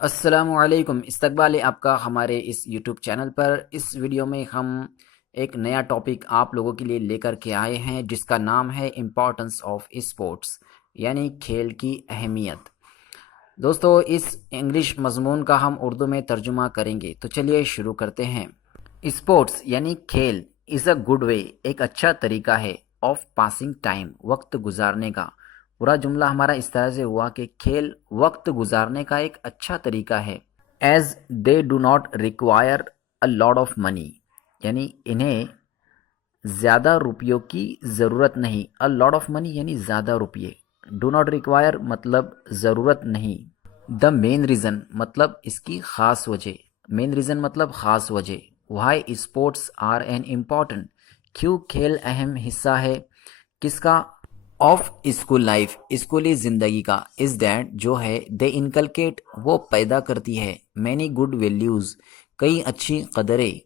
अस्सलामुअलैकुम, इस्तकबाल है आपका हमारे इस यूट्यूब चैनल पर। इस वीडियो में हम एक नया टॉपिक आप लोगों के लिए लेकर के आए हैं जिसका नाम है इम्पोर्टेंस ऑफ स्पोर्ट्स, यानी खेल की अहमियत। दोस्तों, इस इंग्लिश मजमून का हम उर्दू में तर्जुमा करेंगे, तो चलिए शुरू करते हैं। स्पोर्ट्स यानी खेल इज़ अ गुड वे, एक अच्छा तरीका है, ऑफ पासिंग टाइम, वक्त गुजारने का। पूरा जुमला हमारा इस तरह से हुआ कि खेल वक्त गुजारने का एक अच्छा तरीका है। As they do not require a lot of money, यानी इन्हें ज़्यादा रुपयों की ज़रूरत नहीं। अ लॉट ऑफ मनी यानी ज़्यादा रुपये। डू नॉट रिक्वायर मतलब ज़रूरत नहीं। द मेन रीज़न मतलब इसकी ख़ास वजह। मेन रीज़न मतलब ख़ास वजह। Why sports are an important, क्यों खेल अहम हिस्सा है किसका? ऑफ स्कूल लाइफ, स्कूली ज़िंदगी का। इज़ दैट जो है, दे इनकलकेट वो पैदा करती है, मैनी गुड वैल्यूज़ कई अच्छी कदरें,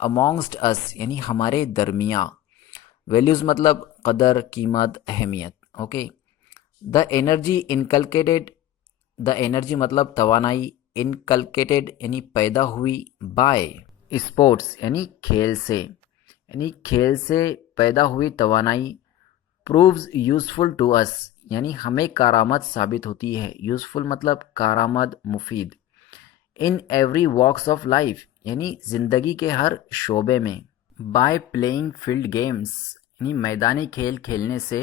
अमोंगस्ट अस यानी हमारे दरमिया। वैल्यूज़ मतलब कदर, कीमत, अहमियत। Okay. The energy inculcated, the energy मतलब तवानाई, इनकलकेटेड यानी पैदा हुई, बाय स्पोर्ट्स यानी खेल से, यानी खेल से पैदा हुई तवानाई। प्रूव्स यूज़फुल टू अस यानी हमें कारामद साबित होती है। यूज़फुल मतलब कारामद, मुफीद। In every walks of life यानी ज़िंदगी के हर शोबे में। बाय प्लेइंग फील्ड गेम्स यानी मैदानी खेल खेलने से।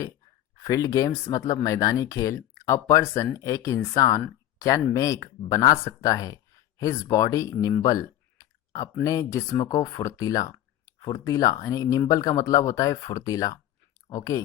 फील्ड गेम्स मतलब मैदानी खेल। अ पर्सन एक इंसान, कैन मेक बना सकता है, हिज बॉडी निम्बल अपने जिस्म को फुर्तीला। फुर्तीला यानी निम्बल का मतलब होता है फुर्तीला। Okay.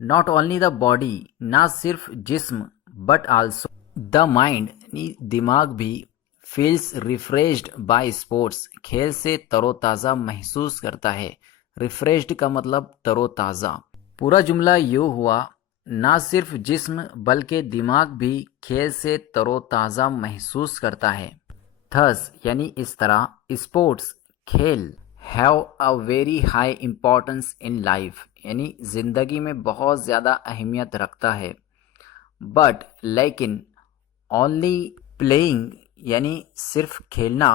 Not only the body ना सिर्फ जिस्म, बट आल्सो द माइंड यानी दिमाग भी। फील्स रिफ्रेश्ड बाय स्पोर्ट्स खेल से तरोताज़ा महसूस करता है। रिफ्रेश्ड का मतलब तरोताज़ा। पूरा जुमला यूँ हुआ, ना सिर्फ जिस्म बल्कि दिमाग भी खेल से तरोताज़ा महसूस करता है। थस यानी इस तरह, स्पोर्ट्स खेल have a very high importance in life यानी ज़िंदगी में बहुत ज़्यादा अहमियत रखता है। बट लेकिन, ओनली प्लेइंग यानी सिर्फ खेलना,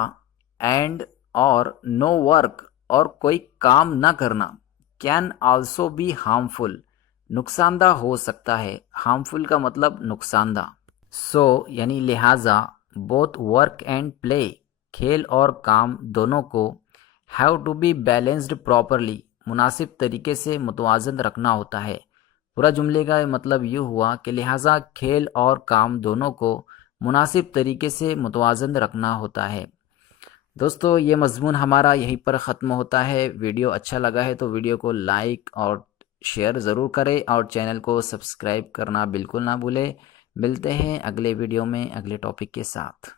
एंड और नो वर्क और कोई काम न करना, कैन आल्सो बी हार्मफुल नुकसानदा हो सकता है। हार्मफुल का मतलब नुकसानदा। सो यानी लिहाजा, बोथ वर्क एंड प्ले खेल और काम दोनों को, have to be balanced properly मुनासिब तरीके से मुतवाज़न रखना होता है। पूरा जुमले का मतलब ये हुआ कि लिहाजा खेल और काम दोनों को मुनासिब तरीके से मुतवाज़न रखना होता है। दोस्तों, ये मज़मून हमारा यहीं पर ख़त्म होता है। वीडियो अच्छा लगा है तो वीडियो को लाइक और शेयर ज़रूर करें और चैनल को सब्सक्राइब करना बिल्कुल ना भूलें। मिलते हैं अगले वीडियो में अगले टॉपिक के साथ।